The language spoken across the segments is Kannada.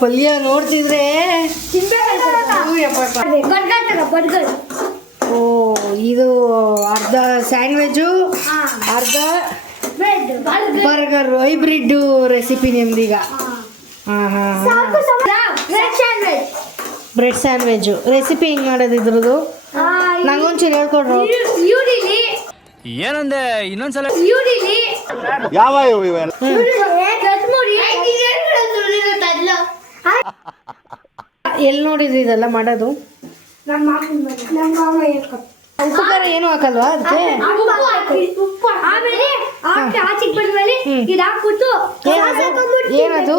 ಪಲ್ಯ ನೋಡ್ತಿದ್ರೆ ಓ ಇದು ಅರ್ಧ ಸ್ಯಾಂಡ್ವಿಚು ಅರ್ಧ ಬರ್ಗರ್ ಹೈಬ್ರಿಡ್ ರೆಸಿಪಿ ನಿಮ್ದೀಗ. ಬ್ರೆಡ್ ಸ್ಯಾಂಡ್ವಿಚ್ ರೆಸಿಪಿ ಹೆಂಗ್ ಮಾಡೋದು ಇದ್ರದ್ದು ನಂಗೊಂಚೂರು ಹೇಳ್ಕೊಡ್ರು. ಏನಂದೆ ಇನ್ನೊಂದ್ಸಲ ಯಾವ ಎಲ್ಲಿ ನೋಡಿದ್ರಿ ಇದೆಲ್ಲ ಮಾಡೋದು? ಉಪ್ಪು ಖಾರ ಏನು ಹಾಕಲ್ವಾ ಅದಕ್ಕೆ? ಏನದು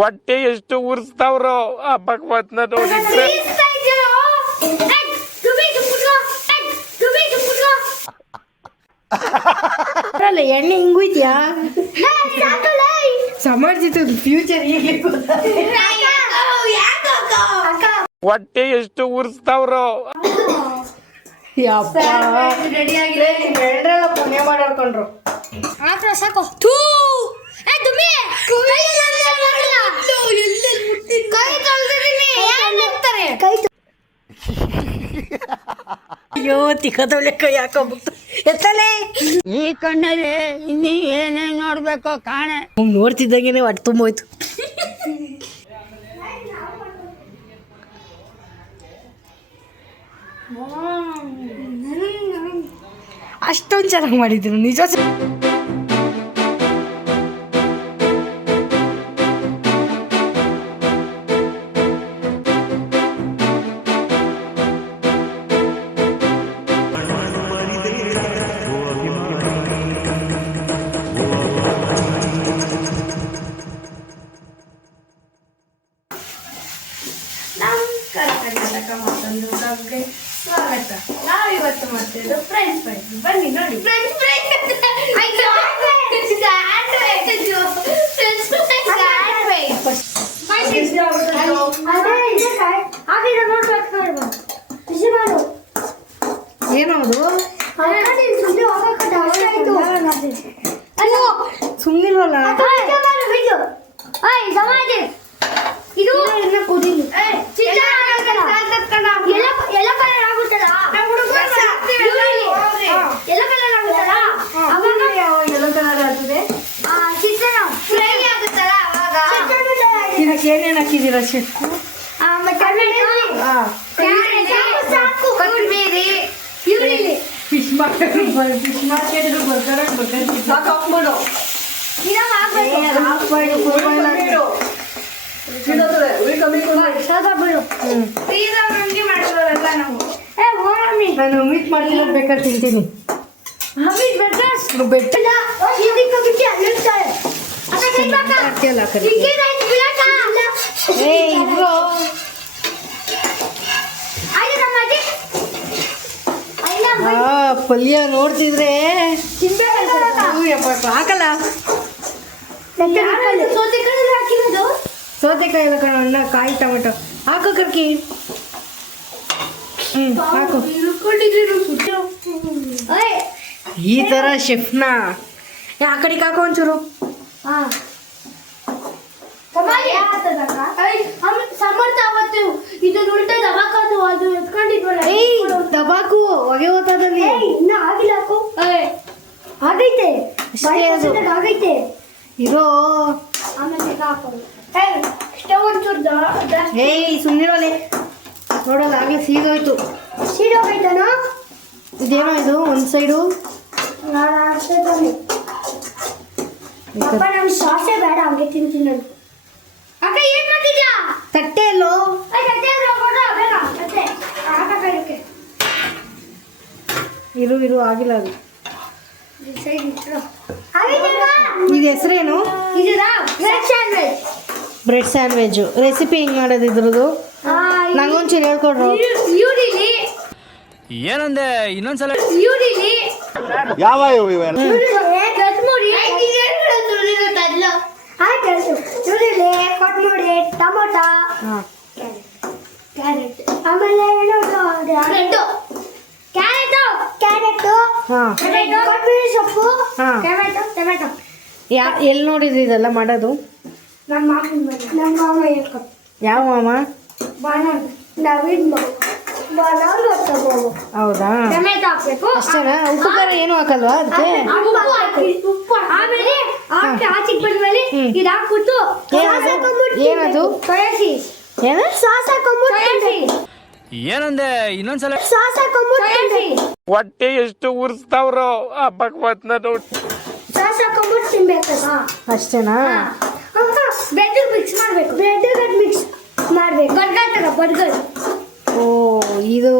ಹೊಟ್ಟೆ ಎಷ್ಟು ಉರ್ಸ್ತಾವ್ರೋ ಆ ಭಗವತ್ನ ನೋಡಿದ್ರೆ. ಅಲ್ಲ ಎಣ್ಣೆ ಹಿಂಗುಯ್ತಿಯಾ ಸಮಾಜದ ಫ್ಯೂಚರ್ ಹೀಗೆ ಹೊಟ್ಟೆ ಎಷ್ಟು ಉರ್ಸ್ತಾವ್ರೋ. ಯಪ್ಪ ಎಲ್ರೆಲ್ಲ ಪುಣ್ಯ ಮಾಡಾಡ್ಕೊಂಡ್ರು. ಸಾಕು ಅಯ್ಯೋ ತಿಕ್ಕದೊಳ್ಳೆ ಕೈ ಹಾಕೋಬಿಟ್ಟು ಎತ್ತಲೇ ಈ ಕಣ್ಣಲ್ಲಿ ಇನ್ನೀ ಏನೇನ್ ನೋಡ್ಬೇಕೋ ಕಾಣೆ. ನೋಡ್ತಿದ್ದಂಗೆ ಹೊಟ್ಟೆ ತುಂಬೋಯ್ತು. ಅಷ್ಟೊಂದು ಚೆನ್ನಾಗಿ ಮಾಡಿದ್ರು ನಿಜ. ಕರ್ನಾಟಕ ಮತ್ತೊಂದು ಬ್ಲಾಗ್ಗೆ ಸ್ವಾಗತ. ನಾವಿವತ್ತು ಮಾಡ್ತಿರೋದು ಫ್ರೆಂಚ್ ಫ್ರೈಸ್. ಬನ್ನಿ ನೋಡಿ. ಏನದು ಸುಮ್ಮನಿಲ್ವಲ್ಲ ಇದು ಕುದಿಲಿ ಎಲ್ಲ ಕಲರ್ ಆಗುತ್ತಲ್ಲ ಎಲ್ಲ ಕಲರ್ ಆಗುತ್ತಲ್ಲ ಎಲ್ಲ ಕಲರ್ ಆಗ್ತದೆ. ಚಿತ್ರಾನ್ನ ಫ್ರೈ ಆಗುತ್ತಲ್ಲ ಅವಾಗ ಇದಕ್ಕೆ ಏನೇನು ಹಾಕಿದ್ದೀರಾ ಶೆಫ್? ಕೊತ್ತಂಬರಿ ಈರುಳ್ಳಿ ಫಿಶ್ ಮಾರ್ಕೆಟ್ ಬರ್ತಾರೆ ಹಾಕ್ಬಿಡು. ನಾನು ಮೀಟ್ ಮಾಡ್ತಿರೋದು ಬೇಕಾದ್ರೆ ತಿಂತೀನಿ. ಪಲ್ಯ ನೋಡ್ತಿದ್ರೆ ಹಾಕಲ್ಲ. ಸೌತೆಕಾಯಿ ಎಲ್ಲ ಕಣ ಅಣ್ಣ, ಕಾಯಿ ಟೊಮೆಟೊ ಹಾಕೋ ಕರ್ಕಿ. ಹಾಕು. ಈ ತರ ಶೆಫ್ನ ಆ ಕಡೆಗೆ ಹಾಕೋ ಒಂಚೂರು. ದಬಾಕು ಹೊಗೆ ಹೋತದಲ್ಲಿ ಆಗೈತೆ ಇರೋ. ಏಯ್ ಸುಮ್ಮನಿರೋಲೆ ನೋಡಲ್ಲ ಆಗ್ಲೇ ಸೀದೋಯ್ತು. ಇದೇನೋ ಇದು ಒಂದು ಸೈಡು ಸಾಸೆ ಬೇಡ ಹಂಗೆ ತಿಂತೀನಿ. ಅಕ್ಕ ಏನ್ ಮಾಡ್ತಿದ್ಯಾ? ತಟ್ಟೆ ಎಲ್ಲೋ ಇರು ಆಗಿಲ್ಲ ಅದು. ಇದು ಹೆಸರೇನು? ಬ್ರೆಡ್ ಸ್ಯಾಂಡ್ವಿಚ್ ರೆಸಿಪಿ ಹೆಂಗ್ ಮಾಡೋದು ಇದ್ರದ್ದು ನಂಗೊಂಚೂರು ಹೇಳ್ಕೊಡ್ರು. ಏನಂದೆ ಇನ್ನೊಂದ್ಸಲ ಯಾವ ಕೊತ್ತಂಬರಿ ಟೊಮೊಟೊ ಕ್ಯಾರೆಟ್ ಆಮೇಲೆ ಕ್ಯಾರೆಟ್ ಕೊತ್ತಂಬರಿ ಸೊಪ್ಪು ಟೊಮೆಟೊ ಎಲ್ಲಿ ನೋಡಿದ್ರಿ ಇದೆಲ್ಲ ಮಾಡೋದು? ನಮ್ಮ ಮಾಮ ಹೇಳ್ಕೊಟ್ಟು ಯಾವ ಮಾಮ? ನವೀನ್ ಹೌದಾ? ಟೊಮೆಟೊ ಹಾಕ್ಬೇಕು, ಅಷ್ಟೇನಾ? ಉಪ್ಪು ಖಾರ ಏನು ಹಾಕಲ್ವಾ ಅದಕ್ಕೆ? ಆಮೇಲೆ ಆಚೆಗೆ ಬಂದ್ಮೇಲೆ ಇದು ಹಾಕ್ಬಿಟ್ಟು ಏನದು? ತೊಳೆಸಿ ಏನು ಸಾಸ್ ಹಾಕೊಂಡ್ಬಿಟ್ಟು ಏನಂದೆ ಇನ್ನೊಂದ್ಸಲ? ಸಾಸ್ ಹಾಕೊಂಡ್ಬಿಟ್ಟು ಹೊಟ್ಟೆ ಎಷ್ಟು ಉರ್ಸ್ತಾವ್ರೋ ಆ ಭಗವತ್ನ ನೋಡಿ. ಸಾಸ್ ಹಾಕೊಂಡ್ಬಿಟ್ಟು ತಿನ್ಬೇಕು. ಅಷ್ಟೇನಾ? ಬ್ರೆಡ್ ಮಿಕ್ಸ್ ಮಾಡಬೇಕು, ಬ್ರೆಡ್ ಮಿಕ್ಸ್ ಮಾಡಬೇಕು. ಬರ್ಗರ್ ತಗೋ, ಬರ್ಗರ್. ಓ, ಇದು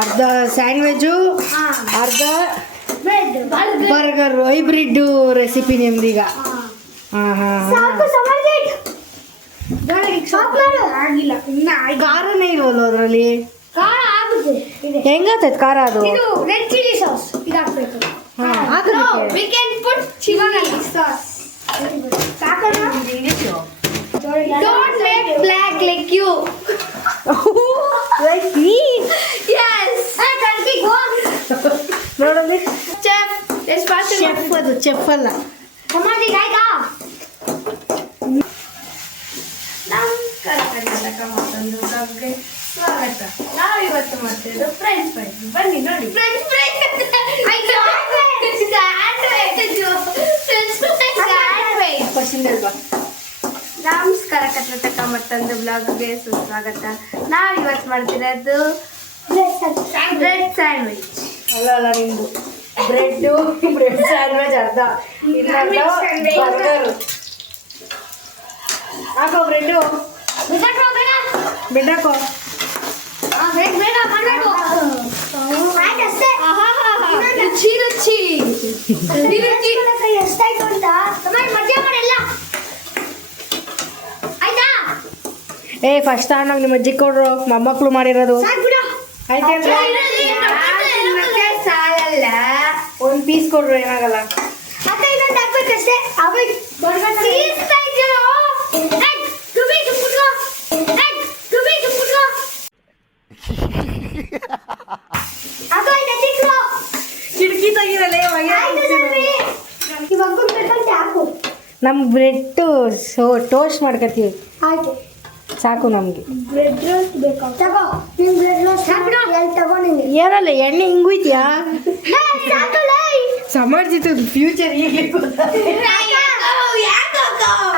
ಅರ್ಧ ಸ್ಯಾಂಡ್ವಿಚು, ಅರ್ಧ ಬ್ರೆಡ್ ಬರ್ಗರ್, ಹೈಬ್ರಿಡ್ ರೆಸಿಪಿ ನಿಮ್ದೀಗ. ಹಾಂ ಹಾಂ ಸಾಕು ಸಮರ್ಜಿಟ್ ಆಗಿಲ್ಲ, ಇನ್ನ ಖಾರನೇ ಇಲ್ವಲ್ಲ ಅದರಲ್ಲಿ? ಖಾರ ಆಗುತ್ತೆ. ಇದೆ ಹೆಂಗಾತೈತೆ ಖಾರ ಅದು? ಇದು ರೆಡ್ ಚಿಲ್ಲಿ ಸಾಸ್ ಇದು ಹಾಕ್ಬೇಕು. ಹಾಂ ಹಾಕೋದಕ್ಕೆ We can put chili sauce. ಸಾಕಣ್ಣ? Don't make black like you. Like me. Yes. Turkey go. ನೋಡಲ್ಲಿ Chef. Let's pass it. Chef, ಅದು ಚೆಫ್ ಅಲ್ಲ. ಸಮಾಧಿ ಗಾಯ್ತಾ? ನಮಸ್ಕಾರ ಕರ್ನಾಟಕ ಮತ್ತೊಂದು ಬ್ಲಾಗ್ಗೆ ಸ್ವಾಗತ. ನಾವಿವತ್ತು ಮಾಡ್ತಿರೋದು ಫ್ರೆಂಚ್ ಫ್ರೈಸ್. ಬನ್ನಿ ನೋಡಿ. French fries. ಆಯ್ತು. ನಮಸ್ಕಾರ ಕರ್ನಾಟಕ ಮತ್ತೊಂದು ಬ್ಲಾಗ್ಗೆ ಸುಸ್ವಾಗತ. ನಾವಿವತ್ತು ಮಾಡ್ತಿರೋದು ಬ್ರೆಡ್ ಸ್ಯಾಂಡ್ವಿಚ್. ಅಲ್ಲ ಅಲ್ಲ, ನಿಮ್ದು ಬ್ರೆಡ್ ಸ್ಯಾಂಡ್ವಿಚ್ ಅರ್ಧ, ಇನ್ನರ್ಧ ಬರ್ಗರ್. ಹಾಕೋ ಬ್ರೆಡ್ಡು, ಬ್ರೆಡ್ ಹಾಕೋ. ರುಚಿ ಎಷ್ಟಾಯ್ತು ಅಂತ ಮಧ್ಯ ಮಾಡಿಲ್ಲ. ಆಯ್ತಾ? ಏ ಫಸ್ಟ್ ತಗೊಂಡೋಗಿ ನಿಮ್ಮ ಅಜ್ಜಿ ಕೊಡ್ರು, ಮೊಮ್ಮಕ್ಳು ಮಾಡಿರೋದು. ಸಾಕ್ಬಿಡ. ಆಯ್ತೇನ್ರಿ? ಸಾಲಲ್ಲ. ಒಂದು ಪೀಸ್ ಕೊಡ್ರು, ಏನಾಗಲ್ಲ. ಅಕ್ಕ ಇನ್ನೊಂದು ಹಾಕ್ಬೇಕಷ್ಟೇ. ಅವಾಗ ಸೀಸ್ತಾ ಇದ್ದೀರೋ? ದುಬಿ ದುಪ್ಪುಟ್ಕೋ. ದುಬಿ ದುಪ್ಪುಟ್ಕೋ. ಅಕ್ಕ ಇದು ತಿಕ್ಕು. ಕಿಟಕಿ ತೆಗಿರಲ್ಲ ಇವಾಗ ಬೇಕಂತ ಹಾಕು. ನಮ್ಗೆ ಬ್ರೆಡ್ ಟೋಸ್ಟ್ ಮಾಡ್ಕೊತೀವಿ, ಆಯ್ತು. ಸಾಕು ನಮಗೆ. ಬ್ರೆಡ್ ರೋಸ್ಟ್ ಬೇಕಾ? ತಗೋ, ನೀನು ಬ್ರೆಡ್ ರೋಸ್ಟ್ ಎಲ್ಲಿ ತಗೋ ನಿಂಗೆ. ಏನಲ್ಲ ಎಣ್ಣೆ ಹಿಂಗುಯ್ತಿಯಾ? ಸಾಕಲ್ಲ. ಸಮರ್ಜಿತ ಫ್ಯೂಚರ್ ಈಗಲೇ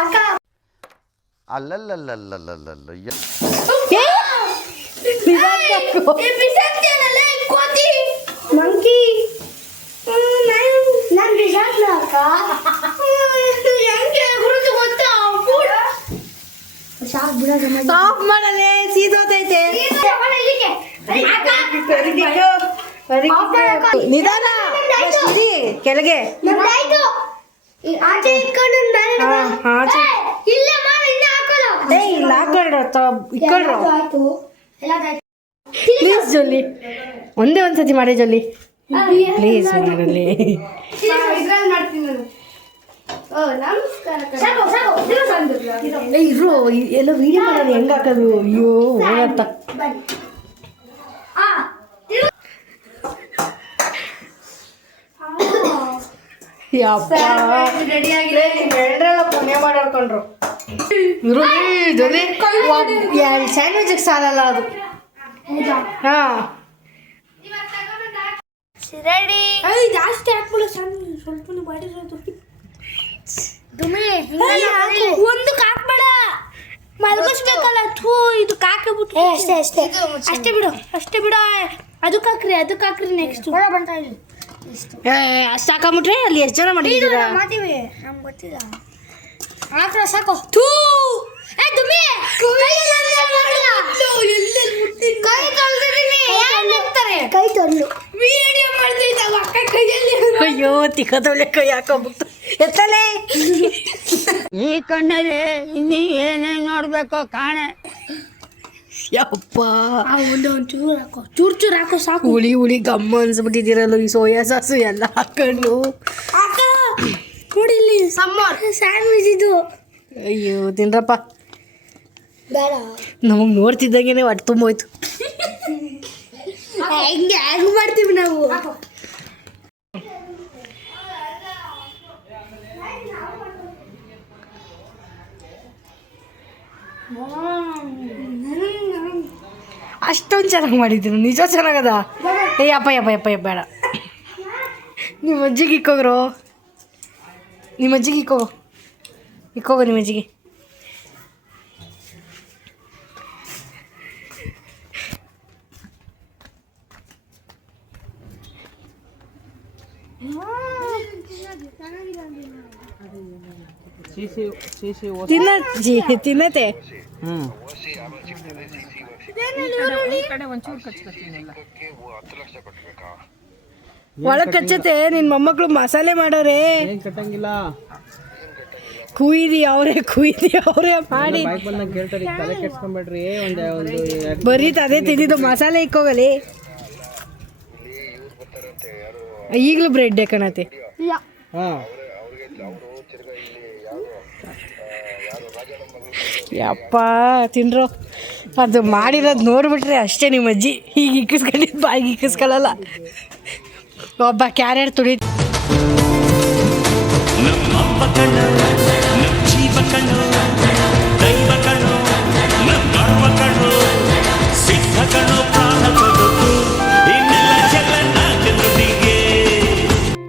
ಅಕ್ಕ ಅಲ್ಲಲ್ಲಲ್ಲಲ್ಲಲ್ಲಲ್ಲ ಮಂಕಿ ನಾನು ಬಿಸಾಕ್ಲ ಅಕ್ಕ. ಸಾಕು ಬಿಡ. ಆಫ್ ಮಾಡಲೇ, ಸೀದೋತೈತೆ. ನಿಧಾನ, ಇರಿ, ಕೆಳಗೆ. ನಮ್ದಾಯ್ತು. ಆಚೆ ಇಟ್ಕೊಂಡು ಆಚೆ ಇಲ್ಲ ಮಾಡ ಇನ್ನ ಹಾಕೋಲ್ಲ. ಏಯ್ ಇಲ್ಲ ಹಾಕೊಳ್ರ, ಇಕ್ಕೊಳ್ರ. ಆಯ್ತು ಎಲ್ಲದಾಯ್ತು. ಪ್ಲೀಸ್ ಜೊಲ್ಲಿ, ಒಂದೇ ಒಂದ್ಸತಿ ಮಾಡಿ ಜೊಲ್ಲಿ, ಪ್ಲೀಸ್ ಮಾಡಲಿ. ಇದ್ರಲ್ಲಿ ಮಾಡ್ತೀನಿ ನಾನು. ಓ ನಮಸ್ಕಾರ ಸಾಕು ಸಾಕು ನೀವು ಬಂದು ಏ ಇರು, ಎಲ್ಲ ವಿಡಿಯೋ ಮಾಡೋದು ಹೆಂಗೆ ಹಾಕೋದು? ಅಯ್ಯೋ ಹೋಗತ್ತ. ಬನ್ನಿ. ಯಪ್ಪ, ರೆಡಿ ಆಗಿದೆ. ಎಲ್ರೆಲ್ಲ ಪುಣ್ಯ ಮಾಡಾಡ್ಕೊಂಡ್ರು. ಜೊಲಿ ಸ್ಯಾಂಡ್ವಿಚ್ಗೆ ಸಾಲಲ್ಲ ಅದು. ಹಾಂ ರೆಡಿ. ಜಾಸ್ತಿ ಹಾಕ್ಬಿಡು, ಸಣ್ಣ ಸ್ವಲ್ಪ ಮಾಡಿರೋದು. ಒಂದು ಹಾಕ್ಬೇಡ, ಮಲಗಿಸ್ಬೇಕಲ್ಲ. ಥೂ, ಇದು ಹಾಕಿಬಿಟ್ಟು ಅಷ್ಟೇ ಅಷ್ಟೇ ಅಷ್ಟೇ ಬಿಡು, ಅಷ್ಟೇ ಬಿಡು. ಅದಕ್ಕೆ ಹಾಕ್ರಿ ನೆಕ್ಸ್ಟ್ ಬಂತ ಇಲ್ಲಿ. ಅಷ್ಟು ಹಾಕೊಂಬಿಟ್ರೆ ಅಲ್ಲಿ ಎಷ್ಟು ಜನ ಮಾಡಿದ್ದೀರಾ? ಮಾಡ್ತೀವಿ, ನಮ್ಗೆ ಗೊತ್ತಿಲ್ಲ. ಹಾಕ್ರ ಸಾಕು. ಥೂ, ದುಮ್ಮಿ ಕೈ ತೊಳ್ಳು. ವಿಡಿಯೋ ಮಾಡ್ತಿದ್ದಾಗ ಅಕ್ಕ ಕೈಯಲ್ಲಿ. ಅಯ್ಯೋ ತಿಕ್ಕದೊಳ್ಳೆ ಕೈ ಹಾಕೋಬಿಟ್ಟು ಎತ್ತಲೇ. ಈ ಕಣ್ಣಲ್ಲಿ ಇನ್ನೀ ಏನೇನು ನೋಡ್ಬೇಕೋ ಕಾಣೆ. ಯಪ್ಪ, ಒಂಚೂರು ಹಾಕೋ, ಚೂರು ಹಾಕೋ ಸಾಕು. ಹುಳಿ ಗಮ್ಮ ಅನ್ಸ್ಬಿಟ್ಟಿದ್ದೀರಲ್ಲ ಈ ಸೋಯಾ ಸಾಸು ಎಲ್ಲ ಹಾಕೊಂಡು. ಅಕ್ಕ ನೋಡಿ ಇಲ್ಲಿ ಸಮ್ಮರ್ ಸ್ಯಾಂಡ್ವಿಚ್ ಇದು. ಅಯ್ಯೋ ತಿನ್ರಪ್ಪ. ಬೇಡ, ನಮಗೆ ನೋಡ್ತಿದ್ದಂಗೆ ಹೊಟ್ಟೆ ತುಂಬೋಯ್ತು. ಹೆಂಗೆ ಮಾಡ್ತೀವಿ ನಾವು. ಅಷ್ಟೊಂದು ಚೆನ್ನಾಗಿ ಮಾಡಿದ್ದೀನಿ, ನಿಜ ಚೆನ್ನಾಗದ. ಏ ಯಪ್ಪ ಯಪ್ಪ ಯಪ್ಪ ಯಪ್ಪ ಬೇಡ. ನಿಮ್ಮ ಅಜ್ಜಿಗೆ ಇಕ್ಕೋಗ್ರು, ನಿಮ್ಮ ಅಜ್ಜಿಗೆ ಇಕ್ಕೋಗು ನಿಮ್ಮ ಅಜ್ಜಿಗೆ. ತಿನ್ನಜ್ಜಿ ತಿನ್ನತೆ. ಒಳಗೆ ಕಚ್ಚತೆ. ನಿನ್ನ ಮೊಮ್ಮಕ್ಕಳು ಮಸಾಲೆ ಮಾಡೋರೆ, ಕುಯ್ದಿ ಅವರೇ ಮಾಡಿ ಬರೀ ಅದೇ ತಿಂದಿದ್ದು. ಮಸಾಲೆ ಇಕ್ಕೋಗಲಿ. ಈಗಲೂ ಬ್ರೆಡ್ ಕಣತೆ. ಯಪ್ಪ ತಿನ್ರೋ. ಅದು ಮಾಡಿರೋದು ನೋಡ್ಬಿಟ್ರೆ ಅಷ್ಟೇ ನಿಮ್ಮ ಅಜ್ಜಿ. ಈಗ ಇಕ್ಕಿಸ್ಕೊಂಡಿದ್ದು ಬಾಯಿಗೆ ಇಕ್ಕಿಸ್ಕೊಳ್ಳಲ್ಲ. ಒಬ್ಬ ಕ್ಯಾರೆಟ್ ತುಳಿ